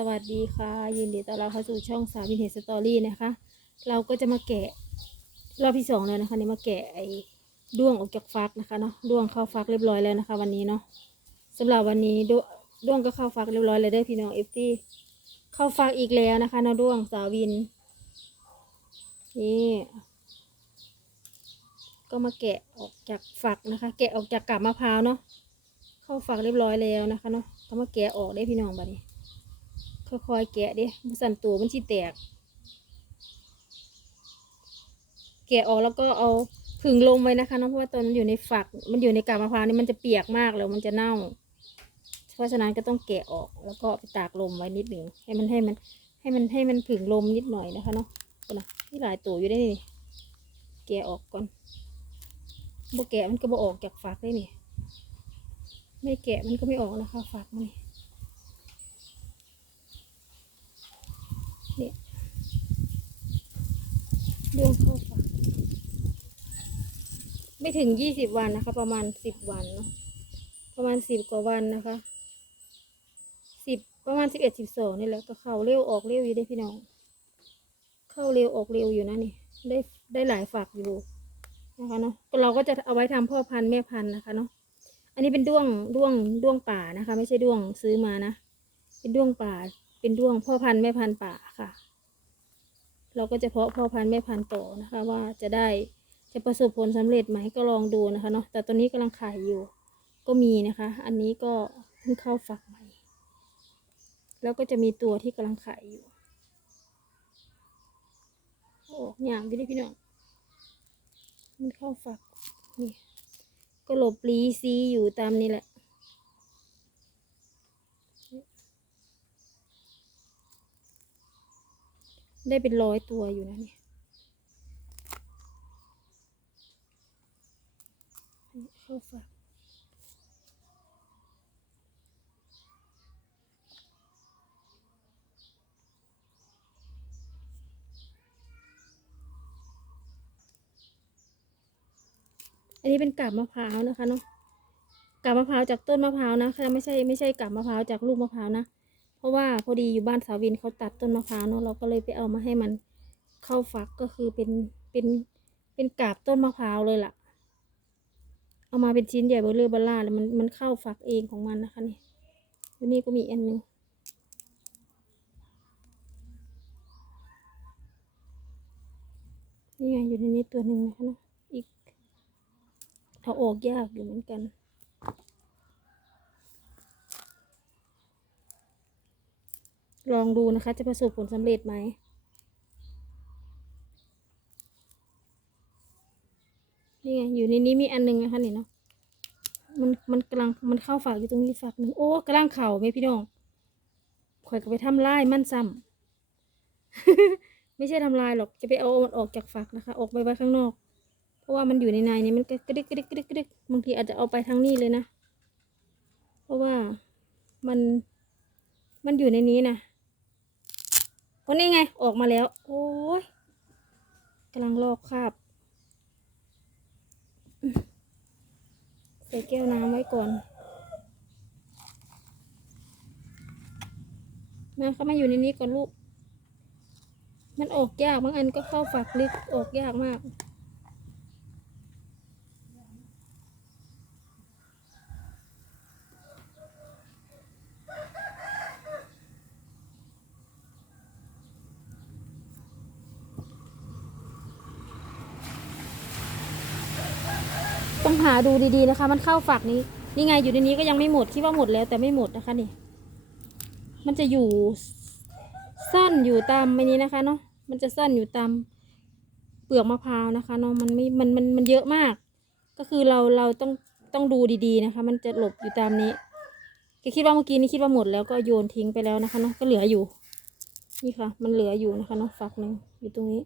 สวัสดีค่ะ ยินดีต้อนรับเข้าสู่ช่องสาวินเทสตอรี่นะคะ เราก็จะมาแกะรอบที่สองแล้วนะคะนี่มาแกะไอ้ด้วงออกจากฟักนะคะเนาะด้วงเข้าฟักเรียบร้อยแล้วนะคะ วันนี้เนาะสำหรับวันนี้ด้วด้วงก็เข้าฟักเรียบร้อยเลยได้พี่น้องเอฟซีเข้าฟักอีกแล้วนะคะเนาะด้วงสาวินนี่ก็มาแกะออกจากฝักนะคะ แกะออกจากกาบมะพร้าวเนาะเข้าฝักเรียบร้อยแล้วนะคะเนาะก็มาแกะออกได้พี่น้องบัดนี้ ค่อยๆแกะดิมันสั่นตัวมันสิแตก แกะออกแล้วก็เอาผึ่งลมไว้นะคะเนาะเพราะว่าตอนมันอยู่ในฝัก มันอยู่ในกาบมะพร้าวนี่มันจะเปียกมากแล้วมันจะเน่า เพราะฉะนั้นก็ต้องแกะออกแล้วก็ไปตากลมไว้นิดหนึ่งให้มันให้มันให้มันให้มันผึ่งลมนิดหน่อยนะคะเนาะนะนี่หลายตัวอยู่ได้นี่แกะออกก่อนบ่แกะมันก็บ่ออกจากฝักได้นี่ ไม่แกะมันก็ไม่ออกนะคะฝักมันนี่ เนี่ยดวงเข้าฝักไม่ถึงยี่สิบวันนะคะ ประมาณสิบวันเนาะประมาณสิบกว่าวันนะคะสิบประมาณสิบเอ็ดสิบสองนี่แหละก็เข้าเร็วออกเร็วอยู่ได้พี่น้อง เข้าเร็วออกเร็วอยู่นะนี่ ได้ได้หลายฝักอยู่นะคะเนาะเราก็จะเอาไว้ทำพ่อพันธุ์แม่พันธุ์นะคะเนาะอันนี้เป็นด้วงด้วงด้วงป่านะคะ ไม่ใช่ด้วงซื้อมานะ เป็นด้วงป่า เป็นด้วงพ่อพันธุ์แม่พันธุ์ป่าค่ะ เราก็จะเพาะพ่อพันธุ์แม่พันธุ์ต่อนะคะ ว่าจะได้จะประสบผลสำเร็จไหมก็ลองดูนะคะเนาะแต่ตอนนี้กำลังขายอยู่ ก็มีนะคะ อันนี้ก็เพิ่งเข้าฝักใหม่ แล้วก็จะมีตัวที่กำลังขายอยู่โอ้ยางพี่พี่น้องมันเข้าฝักนี่ก็หลบปลีซีอยู่ตามนี้แหละ ได้เป็นร้อยตัวอยู่นะเนี่ยอันนี้เข้าฝักอันนี้เป็นกาบมะพร้าวนะคะเนาะกาบมะพร้าวจากต้นมะพร้าวนะคะไม่ใช่ไม่ใช่กาบมะพร้าวจากลูกมะพร้าวนะ เพราะว่าพอดีอยู่บ้านสาววินเขาตัดต้นมะพร้าวเนาะเราก็เลยไปเอามาให้มันเข้าฟักก็คือเป็นเป็นเป็นกาบต้นมะพร้าวเลยล่ะ เอามาเป็นชิ้นใหญ่เบอร์เลอร์เบล่าแล้วมันมันเข้าฟักเองของมันนะคะนี่อยู่นี่ก็มีอันหนึงนี่ไงอยู่ในนี้ตัวหนึ่งนะคะนะอีกเอาออกยากอยู่เหมือนกัน ลองดูนะคะ จะประสบผลสำเร็จไหมนี่ไงอยู่ในนี้มีอันหนึงนะคะนี่เนาะมันมันกำลังมันเข้าฝากอยู่ตรงนี้ฝากหนึ่งโอ้กำลังเข่าไหมพี่น้องข่อยก็ไปทำลายมันซ้ำไม่ใช่ทำลายหรอกจะไปเอามันออกจากฝักนะคะ ออกไปไว้ข้างนอก เพราะว่ามันอยู่ในในนี้มันก็กระดิกกระดิกกระดิกกระดิกบางทีอาจจะเอาไปทางนี้เลยนะ เพราะว่ามันมันอยู่ในนี้นะ ก็นนี้ไง ออกมาแล้ว โอ้ยกำลังลอกคราบใส่แก้วน้ำไว้ก่อนมาเข้ามาอยู่ในนี้ก่อนลูก มันออกยากบางอันก็เข้าฝักลึกออกยากมาก หาดูดีๆนะคะ มันเข้าฝักนี้ นี่ไงอยู่ในนี้ก็ยังไม่หมดคิดว่าหมดแล้วแต่ไม่หมดนะคะนี่ มันจะอยู่สั้นอยู่ตามไอ้นี้นะคะเนาะ มันจะสั้นอยู่ตามเปลือกมะพร้าวนะคะเนาะ มันไม่ มัน มัน มันเยอะมาก ก็คือเรา เราต้อง ต้องดูดีๆนะคะ มันจะหลบอยู่ตามนี้ก็คิดว่าเมื่อกี้นี้คิดว่าหมดแล้วก็โยนทิ้งไปแล้วนะคะเนาะ ก็เหลืออยู่ นี่ค่ะ มันเหลืออยู่นะคะเนาะฝักหนึ่งอยู่ตรงนี้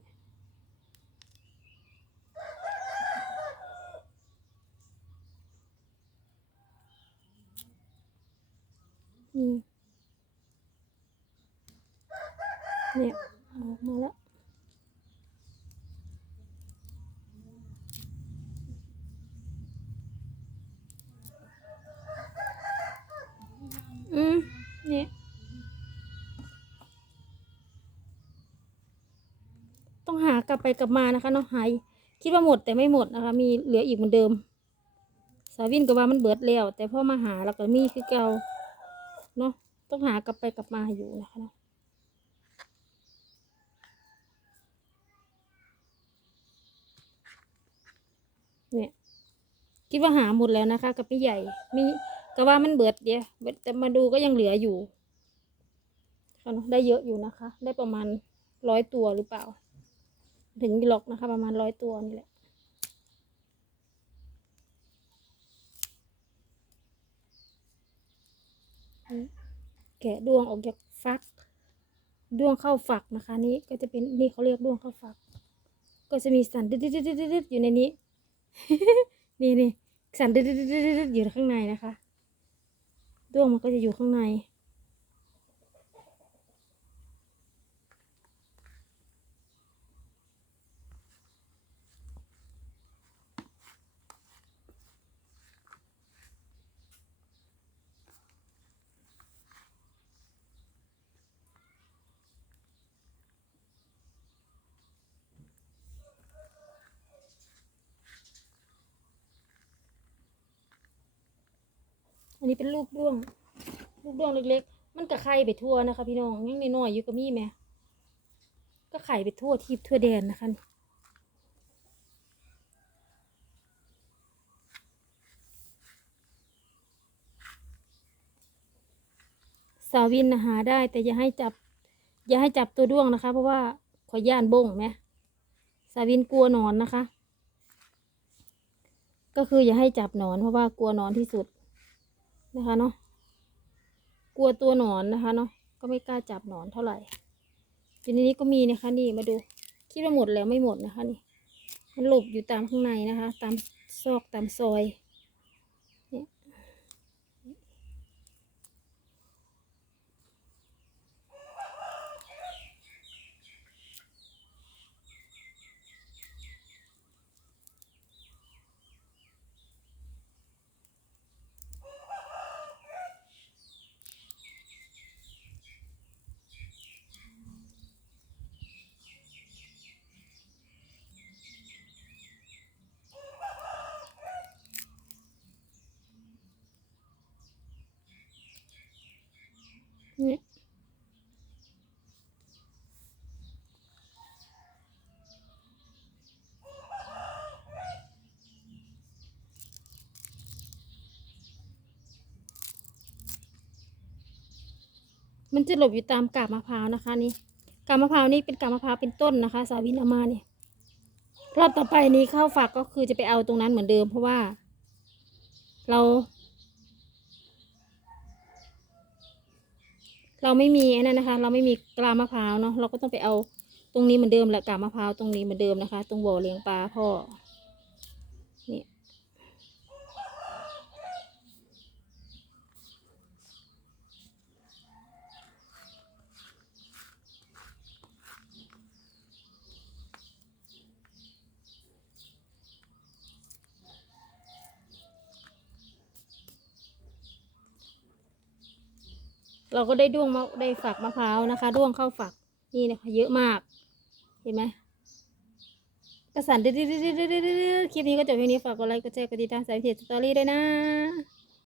เนี่ยออกมาแล้วอืมเนี่ยต้องหากลับไปกลับมานะคะน้องไฮคิดว่าหมดแต่ไม่หมดนะคะ มีเหลืออีกเหมือนเดิม สาวินก็ว่ามันเบิดแล้ว แต่พ่อมาหาแล้วก็มีคือเก่าเนาะต้องหากลับไปกลับมาอยู่นะคะ เนี่ยคิดว่าหาหมดแล้วนะคะ กับพี่ใหญ่มีก็ว่ามันเบิดเดียวเบิดแต่มาดูก็ยังเหลืออยู่เนาะได้เยอะอยู่นะคะ ได้ประมาณร้อยตัวหรือเปล่า ถึงหรอกนะคะ ประมาณร้อยตัวนี่แหละแกะดวงออกจากฟัก ดวงเข้าฝักนะคะ นี่ก็จะเป็นนี่เขาเรียกดวงเข้าฝัก ก็จะมีสันดึดๆๆๆๆอยู่ในนี้ นี่นี่สันดึดๆอยู่ข้างในนะคะดวงมันก็จะอยู่ข้างใน อั นี้เป็นลูกด้วง ลูกด้วงเล็กๆ มันก็ไข่ไปทั่วนะคะ พี่น้องยังน้อยๆอยู่กับมี่แม่ก็ไข่ไปทั่วทิพย์ทั่วแดนนะคะสาวินนะหาได้ แต่อย่าให้จับ อย่าให้จับตัวด้วงนะคะ เพราะว่าขอย่านบงไหมสาวินกลัวหนอนนะคะ ก็คืออย่าให้จับหนอนเพราะว่ากลัวหนอนที่สุด นะคะเนาะกลัวตัวหนอนนะคะเนาะก็ไม่กล้าจับหนอนเท่าไหร่ทีนี้ก็มีนะคะนี่มาดูคิดว่าหมดแล้วไม่หมดนะคะนี่มันหลบอยู่ตามข้างในนะคะ ตามซอกตามซอยเนี่ย เนี่ย มันจะหลบอยู่ตามกาบมะพร้าวนะคะนี่กาบมะพร้าวนี่เป็นกาบมะพร้าวเป็นต้นนะคะ สาวินเอามาเนี่ยรอบต่อไปนี้เข้าฝักก็คือจะไปเอาตรงนั้นเหมือนเดิม เพราะว่า เรา เราไม่มีอ้นั่นนะคะ เราไม่มีกลามะพร้าวเนาะเราก็ต้องไปเอาตรงนี้เหมือนเดิมแหละกลามะพร้าวตรงนี้เหมือนเดิมนะคะ ตรงบ่อเลี้ยงปลาพ่อเนี่ย เราก็ได้ด้วงมะได้ฝักมะพร้าวนะคะ ด้วงเข้าฝักนี่นะคะเยอะมาก เห็นไหมกระสันดืดๆๆๆๆๆคลิปนี้ก็จบเพียงนี้ฝากกดไลค์กดแชร์กดติดตามสายเพจสตอรี่ด้วยนะ